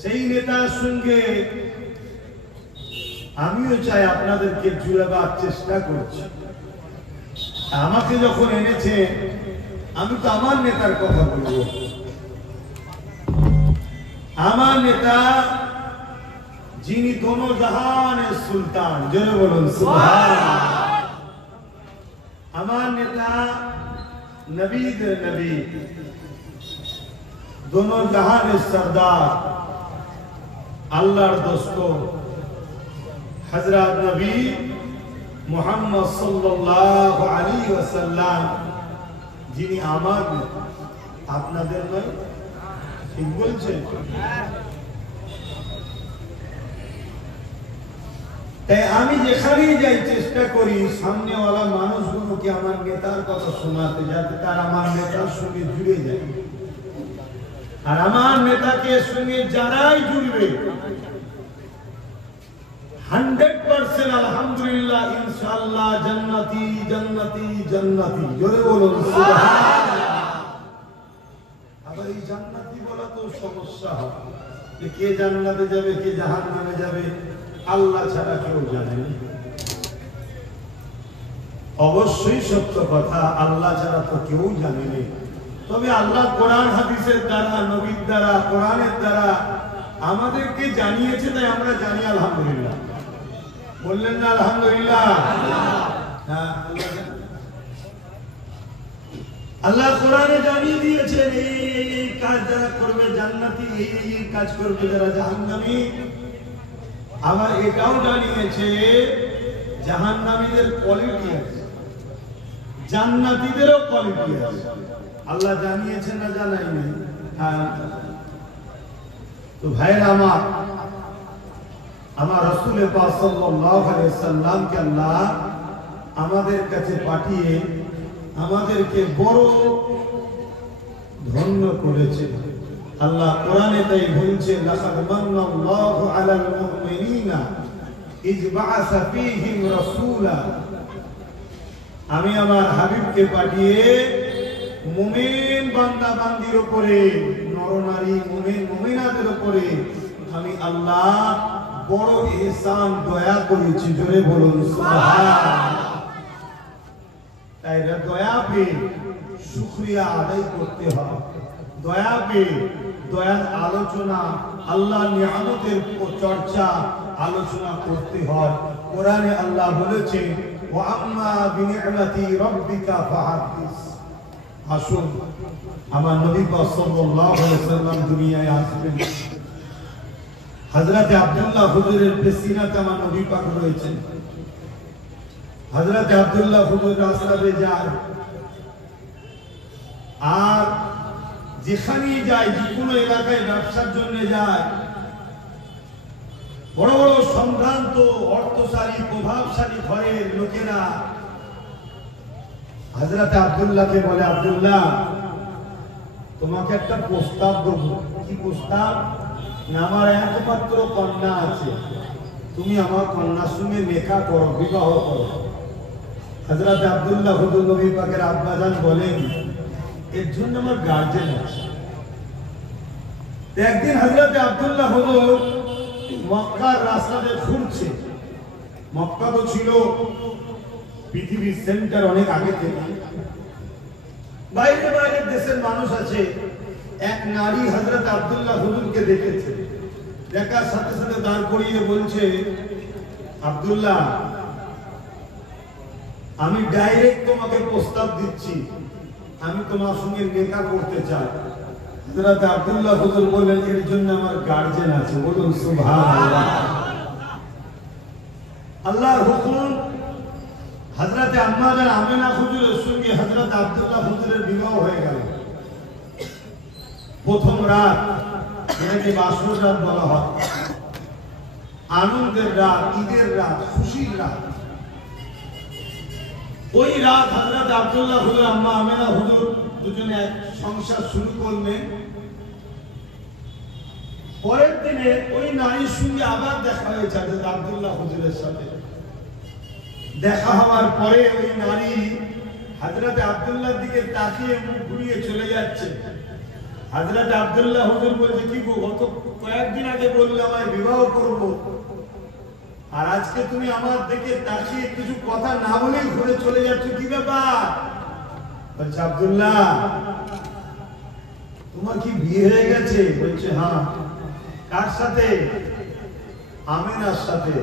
সেই নেতার সঙ্গে আমিও চাই আপনাদেরকে জুড়াবার চেষ্টা করছি। আমাকে যখন এনেছে আমি তো আমার নেতার কথা বলবো। আমার নেতা যিনি দোনো জাহানের সুলতান, জোরে বলুন সুবহানাল্লাহ। আমার নেতা নবীদের নবী, दोनों जहान सरदार, अल्लाहर दोस्तों, हजरत नबी मुहम्मद सल्लल्लाहु अलैहि वसल्लम যিনি আমার আপনাদের নয়, ঠিক বলছেন? তাই আমি যেখানেই যাই চেষ্টা করি সামনেওয়ালা মানুষগুলোকে আমার নেতার কথা শোনাতে, যাতে তারা আমার নেতার সঙ্গে জুড়ে যায়। আর আমার নেতাকে সঙ্গে যারাই জুড়বে 100% আলহামদুলিল্লাহ ইনশাআল্লাহ জান্নাতি জান্নাতি জান্নাতি, জোরে বলুন সুবহানাল্লাহ। আবার এই জান্নাতি বলা তো সমস্যা হয়, কে জান্নাতে যাবে কে জাহান্নামে যাবে আল্লাহ ছাড়া কেউ জানে না। অবশ্যই সত্য কথা, আল্লাহ ছাড়া তো কেউ জানে না। তবে আল্লাহ কোরআন হাদিসের দ্বারা, নবীর দ্বারা, কোরআনের দ্বারা আমাদেরকে জানিয়েছে, তাই আমরা জানি আলহামদুলিল্লাহ। বললেন না আলহামদুলিল্লাহ? আল্লাহ কোরআনে জানিয়ে দিয়েছেন এই কাজ যারা করবে জান্নাতি, এই কাজ করবে যারা জাহান্নামী। আবার এটাও জানিয়েছে জাহান্নামীদের কোয়ালিটি আছে, জান্নাতীদেরও কোয়ালিটি আছে। আল্লাহ জানিয়েছেন না জানাইনি? তো ভাইরা আমার রাসূল পাক সাল্লাল্লাহু আলাইহি সাল্লামকে আল্লাহ আমাদের কাছে পাঠিয়ে আমাদেরকে বড় ধন্য করেছে। আল্লাহ কোরআনে তাই বলছে, লাকাদ মান্নাল্লাহু আলাল মুমিনিনা ইয বাআসা ফীহিম রাসূলা। আমি আমার হাবিবকে পাঠিয়ে মুমিন বান্দা বান্দির উপরে, নরনারী মুমিন মুমিনাদের উপরে আমি আল্লাহ বড় ইহসান দয়া করেছি, জোরে বলুন সুবহানাল্লাহ। তাই দয়া পেয়ে শুকরিয়া আদায় করতে হয়, দয়া পেয়ে দয়ার আলোচনা, আল্লাহর নিয়ামতের চর্চা আলোচনা করতে হয়। কোরআনে আল্লাহ বলেছেন, ওয়া আম্মা বিনি'মাতি রাব্বিকা ফাহাদ্দিস। আসুন আমার নবী পাক সাল্লাল্লাহু আলাইহি ওয়াসাল্লাম দুনিয়ায় আসবেন। হযরত আব্দুল্লাহ হুজুরের পেছনেতে আমার নবী পাক রয়েছেন। হযরত আব্দুল্লাহ হুজুর রাস্তাতে যায়, আর যেখানেই যায়, যে কোনো এলাকায় ব্যবসার জন্য যায়, বড় বড় সম্ভ্রান্ত অর্থশালী প্রভাবশালী ঘরের লোকেরা হযরত আব্দুল্লাহকে বলে, আব্দুল্লাহ তোমাকে একটা প্রস্তাব দেব। কি প্রস্তাব? না, আমার একমাত্র কন্যা আছে, তুমি আমার কন্যার সঙ্গে নেকাহ করো, বিবাহ করো। হযরত আব্দুল্লাহ হুজুর নবী পাকের আব্বাজান বলেন, এর জন্য আমার গার্জেন আছে। একদিন হযরত আব্দুল্লাহ হুজুর মক্কার রাস্তাতে ঘুরছে। মক্কা তো ছিল পৃথিবীর সেন্টার অনেক আগে থেকে। বাইরে বাইরে দেশের মানুষ আছে। এক নারী হযরত আব্দুল্লাহ হুজুরকে দেখেছে, দেখার সাথে সাথে দাঁড় করিয়ে বলছে, আব্দুল্লাহ আমি ডাইরেক্ট তোমাকে প্রস্তাব দিচ্ছি, আমি তোমার সঙ্গে নেকাহ করতে চাই। হযরত আব্দুল্লাহ হুজুর বললেন, এর জন্য আমার গার্জেন আছে, বলুন সুবহানাল্লাহ। আল্লাহর হুকুম, হযরত আম্মাজান আমিনা হুজুরের সঙ্গে হযরত আব্দুল্লাহ হুজুরের বিবাহ হয়ে গেল। প্রথম রাত, এটাকে বাসর রাত বলা হয়, আনন্দের রাত, ঈদের রাত, খুশির রাত। ওই রাত হযরত আব্দুল্লাহ হুজুর আম্মা আমিনা হুজুর দুজনে এক সংসার শুরু করলেন। পরের দিনে ওই নারীর সঙ্গে আবার দেখা হয়েছে হযরত আব্দুল্লাহ হুজুরের সাথে। দেখা হওয়ার পরে ওই নারী হযরত আব্দুল্লাহর দিকে তাকিয়ে মুখ ঘুরিয়ে চলে যাচ্ছে। হযরত আব্দুল্লাহ হুজুর বলছে কি গো, গত কয়েকদিন আগে বললে আমায় বিবাহ করব, আর আজকে তুমি আমার দিকে তাকিয়ে কিছু কথা না বলেই ঘুরে চলে যাচ্ছ, কি ব্যাপার? বলছে আব্দুল্লাহ তোমার কি বিয়ে হয়ে গেছে? বলছে হ্যাঁ। কার সাথে? আমিনার সাথে।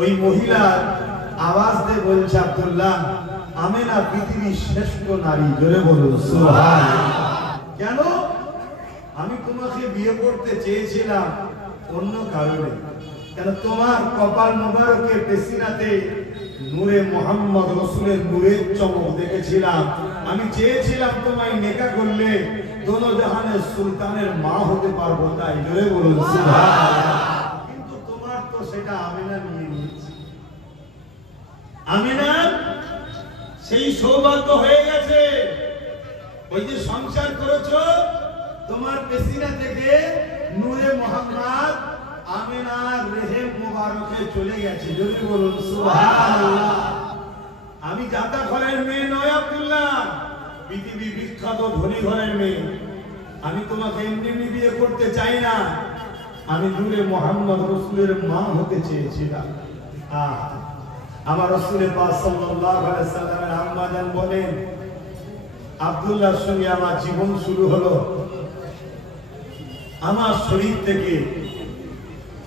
ওই মহিলার আওয়াজ দিয়ে বলছে আব্দুল্লাহ আমিনা পৃথিবীর শ্রেষ্ঠ নারী। জোরে বলুন সুবহানাল্লাহ। কেন? আমি তোমাকে বিয়ে করতে চেয়েছিলাম অন্য কারণে, কেন তোমার কপাল মোবারকের পেশিনাতে নূরে মুহাম্মদ রাসূলের নূরের চমক দেখেছিলাম। আমি চেয়েছিলাম তোমায় নেকা করলে দোনো জাহানের সুলতানের মা হতে পারবো, তাই। জোরে বলুন সুবহানাল্লাহ। কিন্তু তোমার তো সেটা আমিনা নিয়ে নিয়েছে। আমিনা সেই সৌভাগ্য হয়ে গেছে, ওই যে সংসার করেছো তোমার পেশিনা থেকে নূরে মুহাম্মদ আমিনার রেহেম মুবারকে চলে গেছে। যদি বলুন সুবহানাল্লাহ। আমি জাতা ঘরের মেয়ে নয় আব্দুল্লাহ, পৃথিবী বিখ্যাত ধনী ঘরের মেয়ে। আমি তোমাকে এমনি বিয়ে করতে চাই না, আমি নূরে মুহাম্মদ রাসূলের মা হতে চেয়েছিলাম। আমার রাসূল পাক সাল্লাল্লাহু আলাইহি সাল্লামের আম্মা জান বলেন আব্দুল্লাহর সঙ্গে আমার জীবন শুরু হলো। আমার শরীর থেকে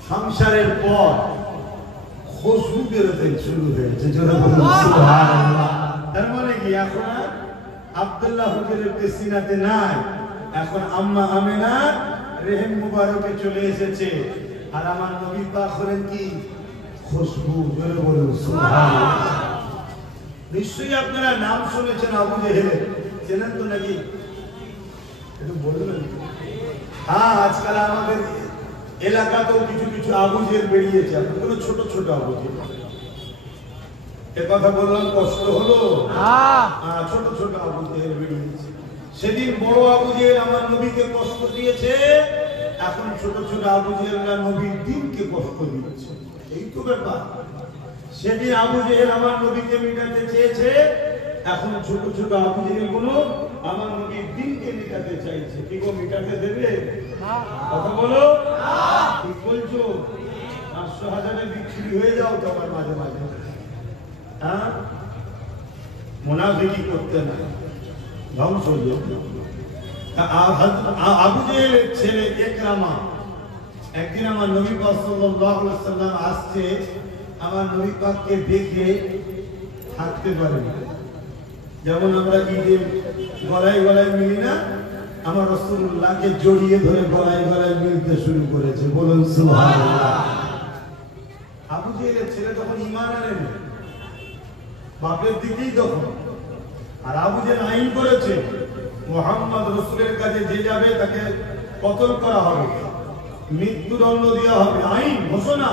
সংসারের পর খুশবু বেরোতে শুরু হয়েছে। জোরে বলুন সুবহানাল্লাহ। তার মানে কি এখন আব্দুল্লাহ হুজুরের পেশিনাতে নাই, এখন আম্মা আমিনা রেহেম মুবারকে চলে এসেছে। আর আমার নবী পাক হলেন কি খুশবু। জোরে বলুন সুবহানাল্লাহ। নিশ্চয়ই আপনারা নাম শুনেছেন আবু জেহেলের, চেনেন তো নাকি? একটু বলবেন? হ্যাঁ, আজকাল আমাদের এলাকাতেও কিছু কিছু আবু জেহেল বেরিয়েছে, আপনাদের ছোট ছোট আবু জেহেল। এ কথা বললাম কষ্ট হলো? ছোট ছোট আবু জেহেল বেরিয়েছে। সেদিন বড় আবু জেহেল আমার নবীকে কষ্ট দিয়েছে, এখন ছোট ছোট আবু জেহেলরা নবীর দ্বীনকে কষ্ট দিচ্ছে। এই তো ব্যাপার। সেদিন আবু জেহেল আমার নবীকে মিটাতে চেয়েছে, এখন ছোট ছোট আবু জেহেল গুলো আমার নবীর দ্বীনকে মিটাতে চাইছে। কি গো, মিটাতে দেবে? কথা বলো। ঠিক বলছো? 500,000 বিক্রি হয়ে যাও তো আমার মাঝে মাঝে। হ্যাঁ, মুনাফিকি করতে না, ধ্বংস হয়ে যাবে। আবু জেহেলের ছেলে ইকরামা একদিন আমার নবী পাক সাল্লাল্লাহু আলাইহি ওয়াসাল্লাম আসছে, আমার নবী পাককে দেখে থাকতে পারে না। যেমন আমরা ঈদে গলায় গলায় মিলি না, আমার রাসূলুল্লাহকে জড়িয়ে ধরে গলায় গলায় মিলতে শুরু করেছে। বলুন সুবহানাল্লাহ। আবু জেহেলের ছেলে তখন ঈমান আনেনি, বাপের দিকেই তখন। আর আবু জেহেল আইন করেছে মুহাম্মদ রাসূলের কাছে যে যাবে তাকে কতল করা হবে, মৃত্যুদণ্ড দেওয়া হবে, আইন ঘোষণা।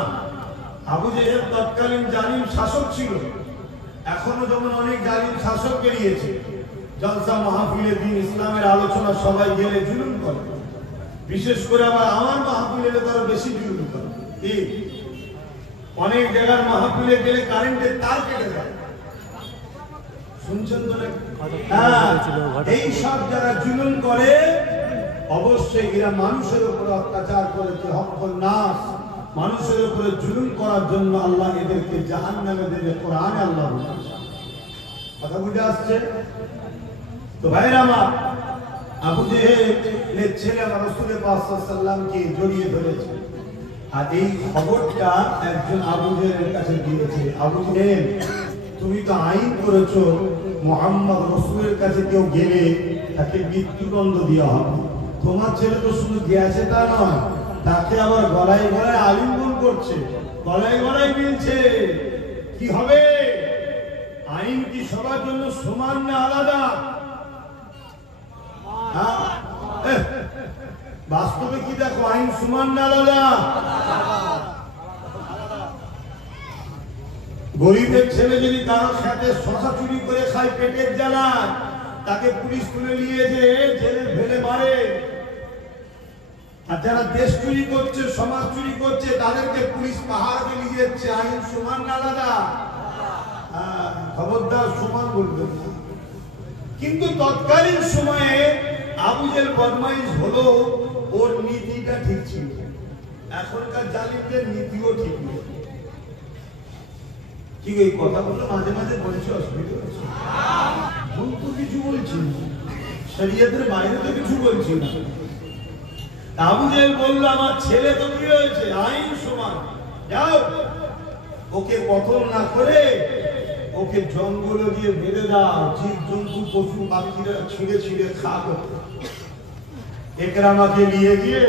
আবু জেহেল তৎকালীন জালিম শাসক ছিল। এখনো যেমন অনেক জালিম শাসক বেরিয়েছে, জলসা মাহফিলে দিন ইসলামের আলোচনা সবাই গেলে জুলুম করে, বিশেষ করে আবার আমার মাহফিলে তারা বেশি জুলুম করে। অনেক জায়গার মাহফিলে গেলে কারেন্টের তার কেটে দেয়, শুনছেন তো? এই সব যারা জুলুম করে অবশ্যই এরা মানুষের উপর অত্যাচার করেছে। হকুল নাস, মানুষের উপরে জুলুম করার জন্য আল্লাহ এদেরকে জাহান্নামে দেবে, কোরআনে আল্লাহ বলেছে। কথা বুঝে আসছে তো ভাইরা আমার? আবু জেহেলের ছেলে আমার রাসূল পাক সাল্লাল্লাহু আলাইহি ওয়াসাল্লামকে জড়িয়ে ধরেছে। আর এই খবরটা একজন আবু জেহেলের কাছে দিয়েছে। আবু জেহেল, তুমি তো আইন করেছো মুহাম্মদ রাসূলের কাছে কেউ গেলে তাকে মৃত্যুদণ্ড দেওয়া হবে। তোমার ছেলে তো শুধু গেছে তা নয়, তাকে আবার গলায় গলায় আলিঙ্গন করছে, গলায় গলায় মিলছে। কি হবে? আইন কি সবার জন্য সমান না আলাদা? বাস্তবে কি দেখো, আইন সমান না আলাদা? গরিবের ছেলে যদি কারো সাথে শশা চুরি করে খায়, পেটের জ্বালায়, তাকে পুলিশ তুলে নিয়ে যে জেলে ফেলে মারে। আর যারা দেশ চুরি করছে, সমাজ চুরি করছে, তাদেরকে পুলিশ পাহাড় দিয়ে নিয়ে যাচ্ছে। আইন সমান না আলাদা? খবরদার সমান বলবে। কিন্তু তৎকালীন সময়ে আবু জেহেল বদমাইশ হলো, ওর নীতিটা ঠিক ছিল। এখনকার জালিমদের নীতিও ঠিক নেই। কি এই কথাগুলো মাঝে মাঝে বলছে, অসুবিধা হচ্ছে? ভুল তো কিছু বলছি না, শরীয়তের বাইরে তো কিছু বলছি না। আবু জেহেল বলল, আমার ছেলে তো কি হয়েছে, আইন সমান, যাও ওকে কতল না করে ওকে জঙ্গলে দিয়ে বেঁধে দাও, জীব জন্তু পশু পাখিরা ছিঁড়ে ছিঁড়ে খাবে। একরামাকে নিয়ে গিয়ে